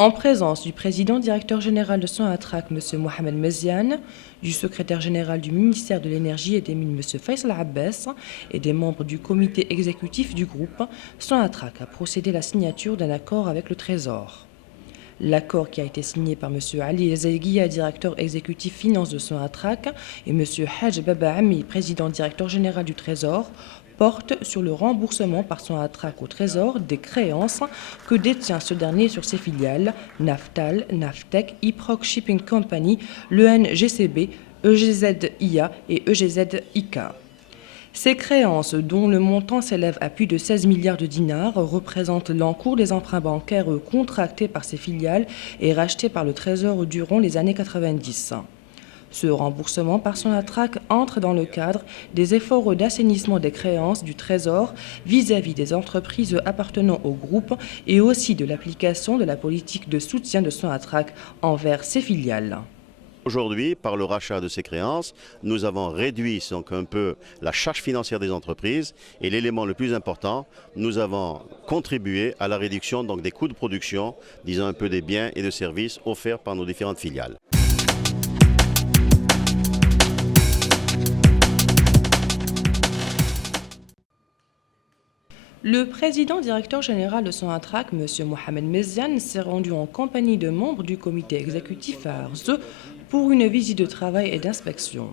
En présence du président directeur général de Sonatrach, M. Mohamed Meziane, du secrétaire général du ministère de l'Énergie et des Mines, M. Faisal Abbas, et des membres du comité exécutif du groupe, Sonatrach a procédé à la signature d'un accord avec le Trésor. L'accord qui a été signé par M. Ali Ezaïguia, directeur exécutif finance de Sonatrach, et M. Haj Baba Ami, président directeur général du Trésor, porte sur le remboursement par Sonatrach au Trésor des créances que détient ce dernier sur ses filiales Naftal, Naftec, Iproc Shipping Company, l'ENGCB, EGZIA et EGZIK. Ces créances, dont le montant s'élève à plus de 16 milliards de dinars, représentent l'encours des emprunts bancaires contractés par ces filiales et rachetés par le Trésor durant les années 90. Ce remboursement par Sonatrach entre dans le cadre des efforts d'assainissement des créances du Trésor vis-à-vis des entreprises appartenant au groupe et aussi de l'application de la politique de soutien de Sonatrach envers ses filiales. Aujourd'hui, par le rachat de ces créances, nous avons réduit donc un peu la charge financière des entreprises et l'élément le plus important, nous avons contribué à la réduction donc, des coûts de production, disons un peu des biens et de services offerts par nos différentes filiales. Le président directeur général de Sonatrach, M. Mohamed Meziane, s'est rendu en compagnie de membres du comité exécutif à Arze pour une visite de travail et d'inspection.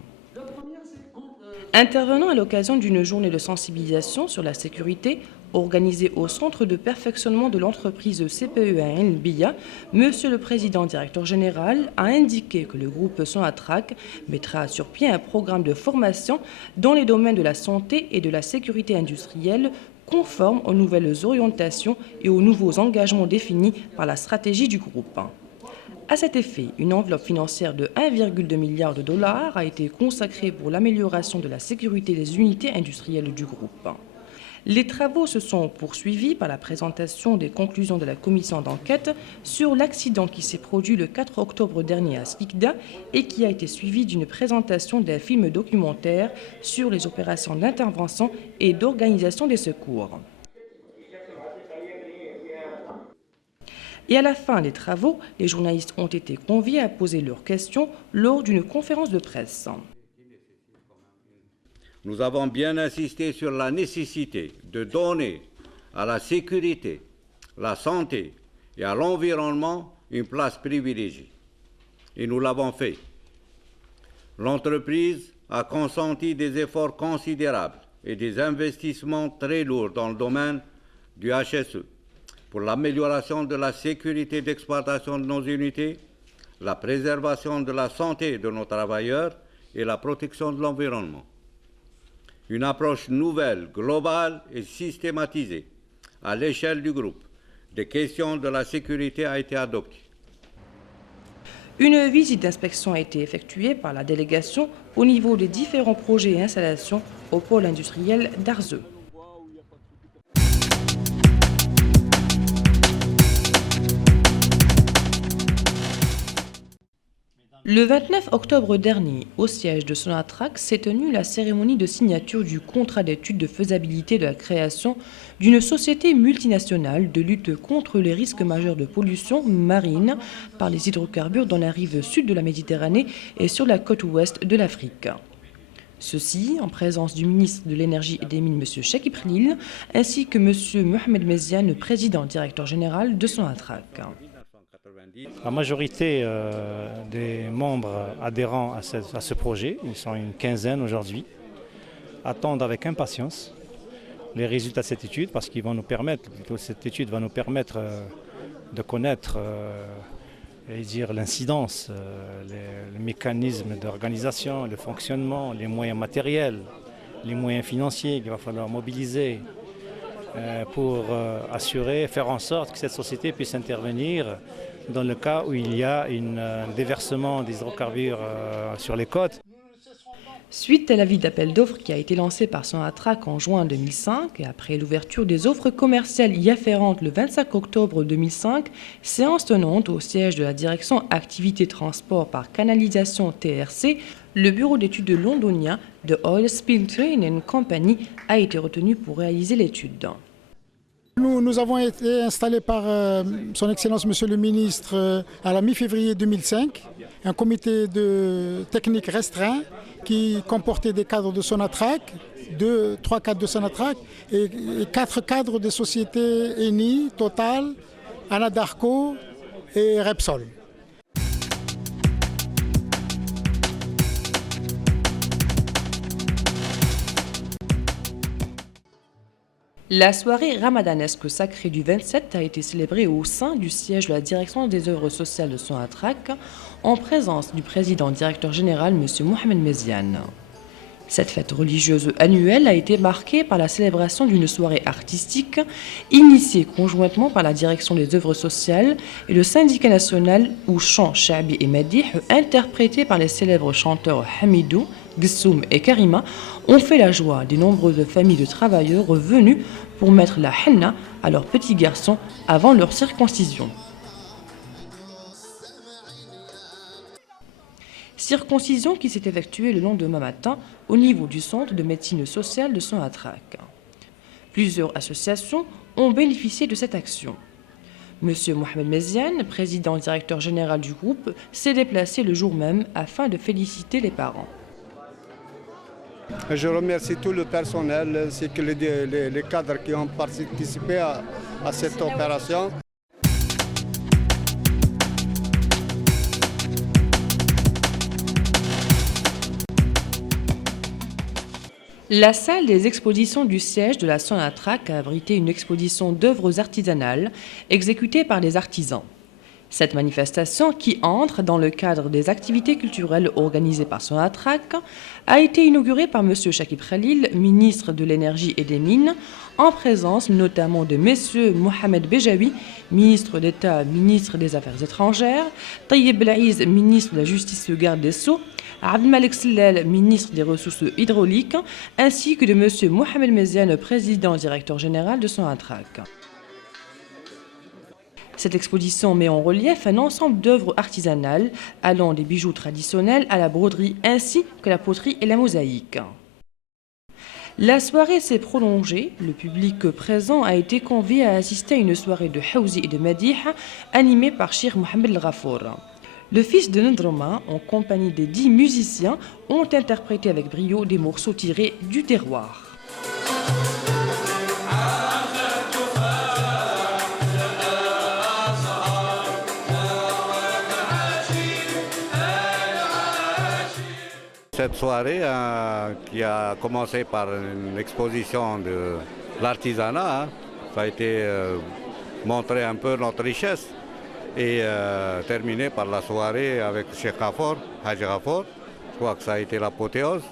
Intervenant à l'occasion d'une journée de sensibilisation sur la sécurité organisée au centre de perfectionnement de l'entreprise CPE à Nbia, M. le président directeur général a indiqué que le groupe Sonatrach mettra sur pied un programme de formation dans les domaines de la santé et de la sécurité industrielle conforme aux nouvelles orientations et aux nouveaux engagements définis par la stratégie du groupe. À cet effet, une enveloppe financière de 1,2 milliard de dollars a été consacrée pour l'amélioration de la sécurité des unités industrielles du groupe. Les travaux se sont poursuivis par la présentation des conclusions de la commission d'enquête sur l'accident qui s'est produit le 4 octobre dernier à Skikda et qui a été suivi d'une présentation d'un film documentaire sur les opérations d'intervention et d'organisation des secours. Et à la fin des travaux, les journalistes ont été conviés à poser leurs questions lors d'une conférence de presse. Nous avons bien insisté sur la nécessité de donner à la sécurité, la santé et à l'environnement une place privilégiée. Et nous l'avons fait. L'entreprise a consenti des efforts considérables et des investissements très lourds dans le domaine du HSE pour l'amélioration de la sécurité d'exploitation de nos unités, la préservation de la santé de nos travailleurs et la protection de l'environnement. Une approche nouvelle, globale et systématisée à l'échelle du groupe des questions de la sécurité a été adoptée. Une visite d'inspection a été effectuée par la délégation au niveau des différents projets et installations au pôle industriel d'Arze. Le 29 octobre dernier, au siège de Sonatrach, s'est tenue la cérémonie de signature du contrat d'étude de faisabilité de la création d'une société multinationale de lutte contre les risques majeurs de pollution marine par les hydrocarbures dans la rive sud de la Méditerranée et sur la côte ouest de l'Afrique. Ceci en présence du ministre de l'Énergie et des Mines, M. Cheikh Ibrahim, ainsi que M. Mohamed Meziane, président directeur général de Sonatrach. La majorité des membres adhérents à ce projet, ils sont une quinzaine aujourd'hui, attendent avec impatience les résultats de cette étude parce qu'ils vont nous permettre, cette étude va nous permettre de connaître l'incidence, les mécanismes d'organisation, le fonctionnement, les moyens matériels, les moyens financiers qu'il va falloir mobiliser pour assurer, faire en sorte que cette société puisse intervenir dans le cas où il y a un déversement des hydrocarbures sur les côtes. Suite à l'avis d'appel d'offres qui a été lancé par Sonatrach en juin 2005 et après l'ouverture des offres commerciales y afférentes le 25 octobre 2005, séance tenante au siège de la direction Activité Transport par Canalisation TRC, le bureau d'études londonien de Oil Spill Training Company a été retenu pour réaliser l'étude. Nous avons été installés par son Excellence Monsieur le Ministre à la mi-février 2005, un comité technique restreint qui comportait des cadres de Sonatrach, 3 cadres de Sonatrach et 4 cadres des sociétés Eni, Total, Anadarko et Repsol. La soirée ramadanesque sacrée du 27 a été célébrée au sein du siège de la direction des œuvres sociales de Sonatrach en présence du président directeur général M. Mohamed Meziane. Cette fête religieuse annuelle a été marquée par la célébration d'une soirée artistique initiée conjointement par la direction des œuvres sociales et le syndicat national où chants Chabi et Madih, interprétés par les célèbres chanteurs Hamidou, Gissoum et Karima, ont fait la joie des nombreuses familles de travailleurs venus pour mettre la henna à leurs petits garçons avant leur circoncision. Circoncision qui s'est effectuée le lendemain matin au niveau du centre de médecine sociale de Sonatrach. Plusieurs associations ont bénéficié de cette action. Monsieur Mohamed Meziane, président directeur général du groupe, s'est déplacé le jour même afin de féliciter les parents. Je remercie tout le personnel ainsi que les cadres qui ont participé à cette opération. La salle des expositions du siège de la Sonatrach a abrité une exposition d'œuvres artisanales exécutées par des artisans. Cette manifestation, qui entre dans le cadre des activités culturelles organisées par Sonatrach, a été inaugurée par M. Chakib Khalil, ministre de l'Énergie et des Mines, en présence notamment de M. Mohamed Bejawi, ministre d'État, ministre des Affaires étrangères, Tayyib Belaiz, ministre de la Justice et garde des Sceaux, Abdelmalek Sellal, ministre des Ressources hydrauliques, ainsi que de M. Mohamed Meziane, président directeur général de Sonatrach. Cette exposition met en relief un ensemble d'œuvres artisanales allant des bijoux traditionnels à la broderie ainsi que la poterie et la mosaïque. La soirée s'est prolongée. Le public présent a été convié à assister à une soirée de Hawzi et de Madih animée par Cheikh Mohamed El Ghafour. Le fils de Ndroma, en compagnie des 10 musiciens, ont interprété avec brio des morceaux tirés du terroir. Cette soirée qui a commencé par une exposition de l'artisanat, ça a été montré un peu notre richesse et terminé par la soirée avec Cheikh Ghafour, Haj Ghafour. Je crois que ça a été l'apothéose,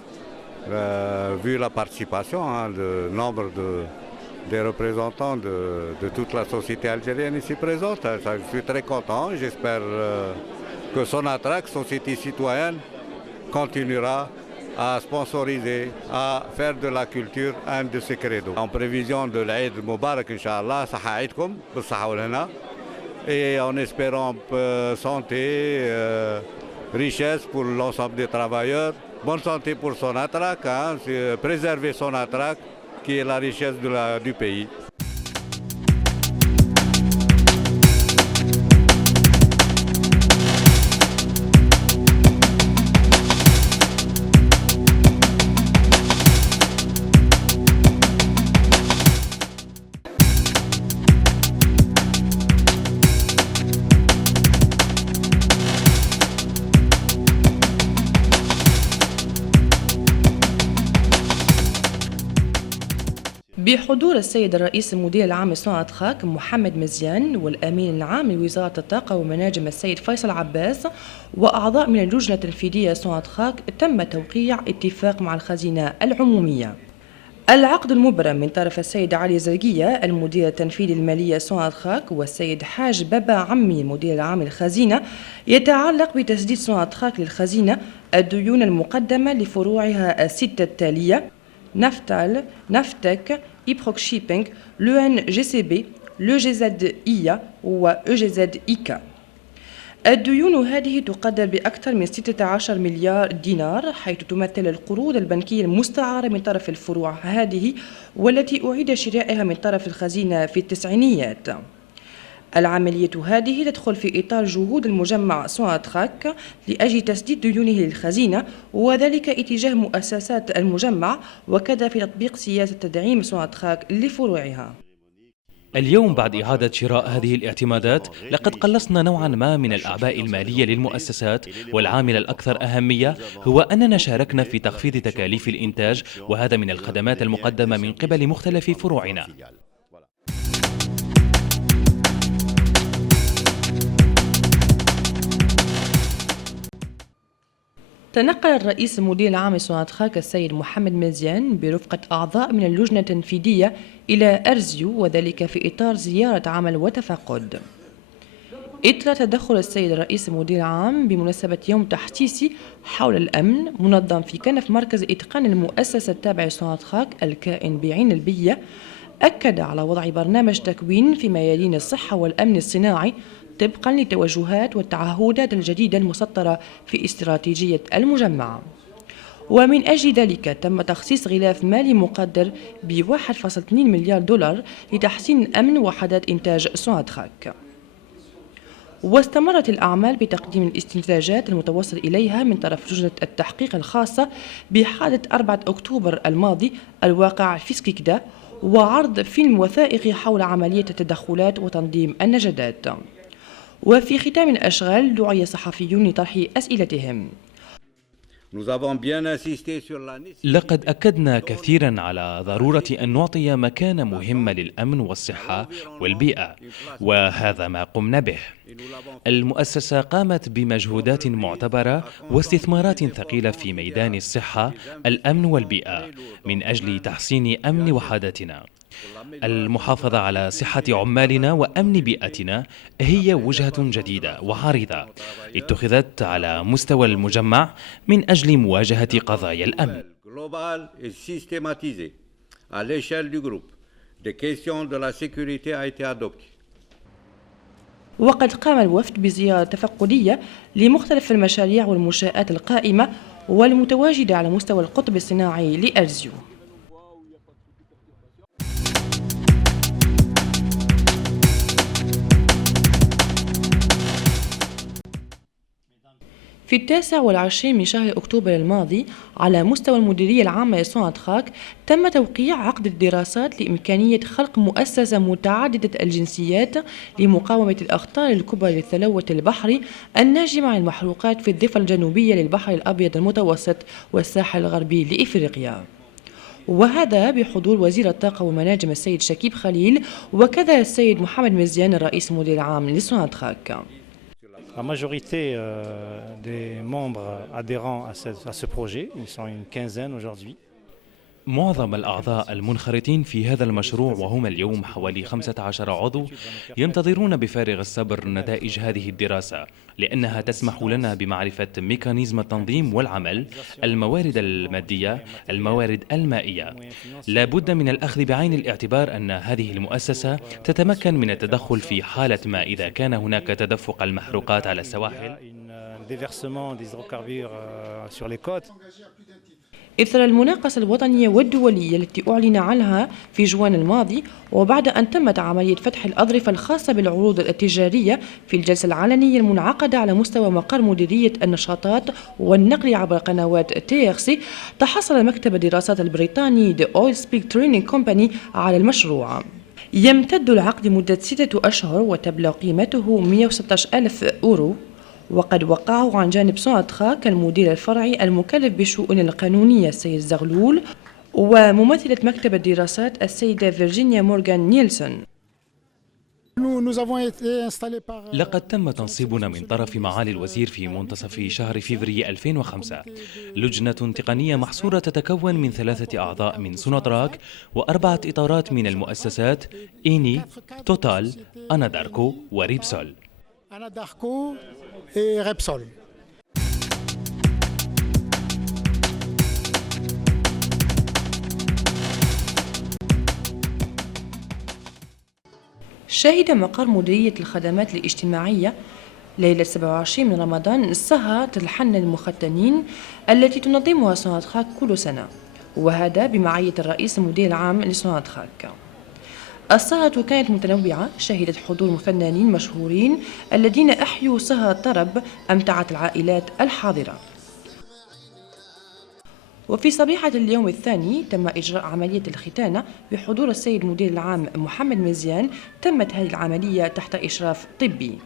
vu la participation, le nombre des représentants de toute la société algérienne ici présente. Je suis très content, j'espère que Sonatrach, société citoyenne, continuera à sponsoriser, à faire de la culture un de ses credos. En prévision de l'Aïd Moubarak, Inch'Allah, Sahaïdkoum, et en espérant santé, richesse pour l'ensemble des travailleurs, bonne santé pour Sonatrach, préserver Sonatrach, qui est la richesse du pays. بحضور السيد الرئيس المدير العام لسوناتراك محمد مزيان والأمين العام لوزارة الطاقة ومناجم السيد فيصل عباس وأعضاء من اللجنة التنفيذية سوناتراك تم توقيع اتفاق مع الخزينة العمومية. العقد المبرم من طرف السيد علي زرقية المدير التنفيذي المالية سوناتراك والسيد حاج بابا عمي المدير العام للخزينة يتعلق بتسديد سوناتراك للخزينة الديون المقدمة لفروعها الستة التالية: نفتال، نفتك، إبروك شيبينغ، l'ENGCB, l'EGZIA و EGZIK. الديون هذه تقدر بأكثر من 16 مليار دينار، حيث تمثل القروض البنكية المستعارة من طرف الفروع هذه والتي أعيد شرائها من طرف الخزينة في التسعينيات. العملية هذه تدخل في إطار جهود المجمع سوناتراك لأجل تسديد ديونه للخزينة، وذلك اتجاه مؤسسات المجمع، وكذا في تطبيق سياسة تدعيم سوناتراك لفروعها. اليوم بعد إعادة شراء هذه الاعتمادات لقد قلصنا نوعا ما من الأعباء المالية للمؤسسات، والعامل الأكثر أهمية هو أننا شاركنا في تخفيض تكاليف الإنتاج، وهذا من الخدمات المقدمة من قبل مختلف فروعنا. تنقل الرئيس المدير العام لسوناتراك السيد محمد مزيان برفقة أعضاء من اللجنة التنفيذية إلى أرزيو، وذلك في إطار زيارة عمل وتفقد. إثر تدخل السيد الرئيس المدير العام بمناسبة يوم تحسيسي حول الأمن منظم في كنف مركز إتقان المؤسسة التابع لسوناتراك الكائن بعين البية، أكد على وضع برنامج تكوين في ميادين الصحة والأمن الصناعي طبقا للتوجهات والتعهدات الجديدة المسطرة في استراتيجية المجمع. ومن أجل ذلك تم تخصيص غلاف مالي مقدر ب 1.2 مليار دولار لتحسين أمن وحدات إنتاج سوناتراك. واستمرت الأعمال بتقديم الاستنتاجات المتوصل إليها من طرف لجنة التحقيق الخاصة بحادث 4 أكتوبر الماضي الواقع في سكيكدا، وعرض فيلم وثائقي حول عملية التدخلات وتنظيم النجدات. وفي ختام الأشغال دعي صحفيون لطرح أسئلتهم. لقد أكدنا كثيرا على ضرورة أن نعطي مكانة مهمة للأمن والصحة والبيئة، وهذا ما قمنا به. المؤسسة قامت بمجهودات معتبرة واستثمارات ثقيلة في ميدان الصحة، الأمن والبيئة من أجل تحسين أمن وحداتنا. المحافظة على صحة عمالنا وأمن بيئتنا هي وجهة جديدة وعريضة اتخذت على مستوى المجمع من أجل مواجهة قضايا الأمن. وقد قام الوفد بزيارة تفقدية لمختلف المشاريع والمنشآت القائمة والمتواجدة على مستوى القطب الصناعي لأرزيو. في 29 من شهر أكتوبر الماضي على مستوى المديرية العامة لسوناتراك تم توقيع عقد الدراسات لإمكانية خلق مؤسسة متعددة الجنسيات لمقاومة الأخطار الكبرى للتلوث البحري الناجم عن المحروقات في الضفة الجنوبية للبحر الأبيض المتوسط والساحل الغربي لإفريقيا. وهذا بحضور وزير الطاقة والمناجم السيد شكيب خليل، وكذا السيد محمد مزيان الرئيس المدير العام لسوناتراك. La majorité des membres adhérents à ce projet, ils sont une quinzaine aujourd'hui. معظم الأعضاء المنخرطين في هذا المشروع وهم اليوم حوالي 15 عضو ينتظرون بفارغ الصبر نتائج هذه الدراسة، لأنها تسمح لنا بمعرفة ميكانيزم التنظيم والعمل، الموارد المادية، الموارد المائية. لا بد من الأخذ بعين الاعتبار أن هذه المؤسسة تتمكن من التدخل في حالة ما إذا كان هناك تدفق المحروقات على السواحل. إثر المناقصة الوطنية والدولية التي أعلن عنها في جوان الماضي، وبعد أن تمت عملية فتح الأظرفة الخاصة بالعروض التجارية في الجلسة العلنية المنعقدة على مستوى مقر مديرية النشاطات والنقل عبر قنوات TRC، تحصل مكتب الدراسات البريطاني The Oil Spill Training Company على المشروع. يمتد العقد لمدة 6 أشهر وتبلغ قيمته 116,000 يورو، وقد وقعه عن جانب سوناتراك المدير الفرعي المكلف بالشؤون القانونية السيد زغلول وممثلة مكتب الدراسات السيدة فيرجينيا مورغان نيلسون. لقد تم تنصيبنا من طرف معالي الوزير في منتصف شهر فبراير 2005 لجنة تقنية محصورة تتكون من 3 أعضاء من سوناتراك و4 إطارات من المؤسسات إيني، توتال، أناداركو وريبسول. شهد مقر مديرية الخدمات الاجتماعية ليلة 27 من رمضان سهرة الحنة المختنين التي تنظمها سوناتراك كل سنة، وهذا بمعية الرئيس المدير العام لسوناتراك. السهرة كانت متنوعة، شهدت حضور فنانين مشهورين الذين أحيوا سهرة طرب أمتعت العائلات الحاضرة. وفي صبيحة اليوم الثاني تم إجراء عملية الختانة بحضور السيد المدير العام محمد مزيان. تمت هذه العملية تحت إشراف طبي،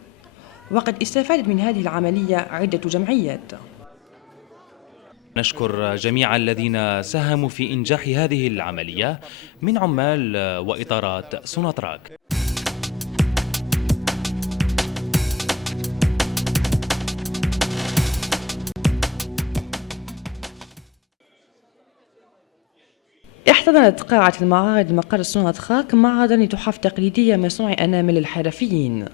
وقد استفادت من هذه العملية عدة جمعيات. نشكر جميع الذين ساهموا في إنجاح هذه العملية من عمال وإطارات سوناتراك. احتضنت قاعة المعارض مقر سوناتراك معرضا لتحف تقليدية من صنع أنامل الحرفيين.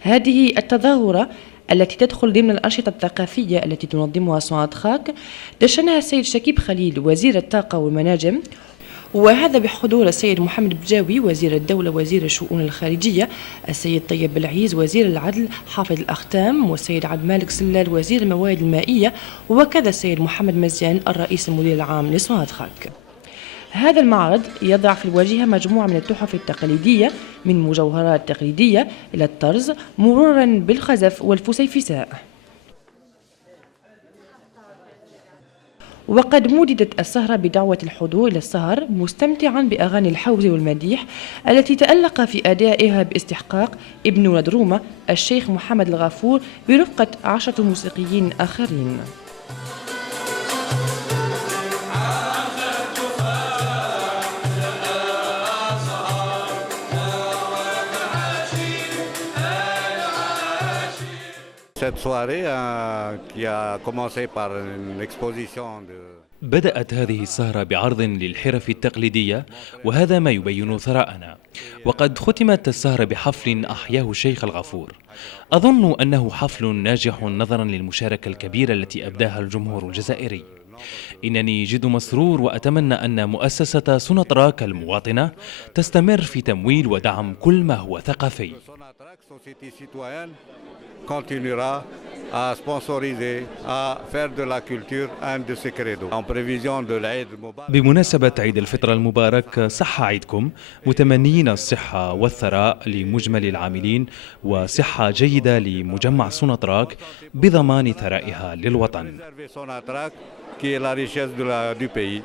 هذه التظاهرة التي تدخل ضمن الأنشطة الثقافية التي تنظمها سوناتراك دشنها السيد شكيب خليل وزير الطاقة والمناجم، وهذا بحضور السيد محمد بجاوي وزير الدولة وزير الشؤون الخارجية، السيد طيب بالعيز وزير العدل حافظ الأختام، والسيد عبد المالك سلال وزير الموارد المائية، وكذا السيد محمد مزيان الرئيس المدير العام لسوناتراك. هذا المعرض يضع في الواجهة مجموعة من التحف التقليدية من مجوهرات تقليدية إلى الطرز مرورا بالخزف والفسيفساء. وقد مددت السهرة بدعوة الحضور إلى السهر مستمتعا بأغاني الحوز والمديح التي تألق في أدائها باستحقاق ابن ولد روما الشيخ محمد الغفور برفقة 10 موسيقيين آخرين. Cette soirée qui a commencé par une exposition de بدأت هذه السهرة بعرض للحرف التقليدية، وهذا ما يبين ثراءنا. وقد ختمت السهرة بحفل أحياه الشيخ الغفور. أظن أنه حفل ناجح نظرا للمشاركة الكبيرة التي أبداها الجمهور الجزائري. إنني جد مسرور، وأتمنى أن مؤسسة سوناتراك المواطنة تستمر في تمويل ودعم كل ما هو ثقافي. continuera à sponsoriser, à faire de la culture un de ses credos. En prévision de l'Aïd Mubarak. بمناسبة عيد الفطر المبارك، صحة عيدكم، متمنيين الصحة والثراء لمجمل العاملين وصحة جيدة لمجمع سوناتراك بضمان ثرائها للوطن. Qui est la richesse du pays.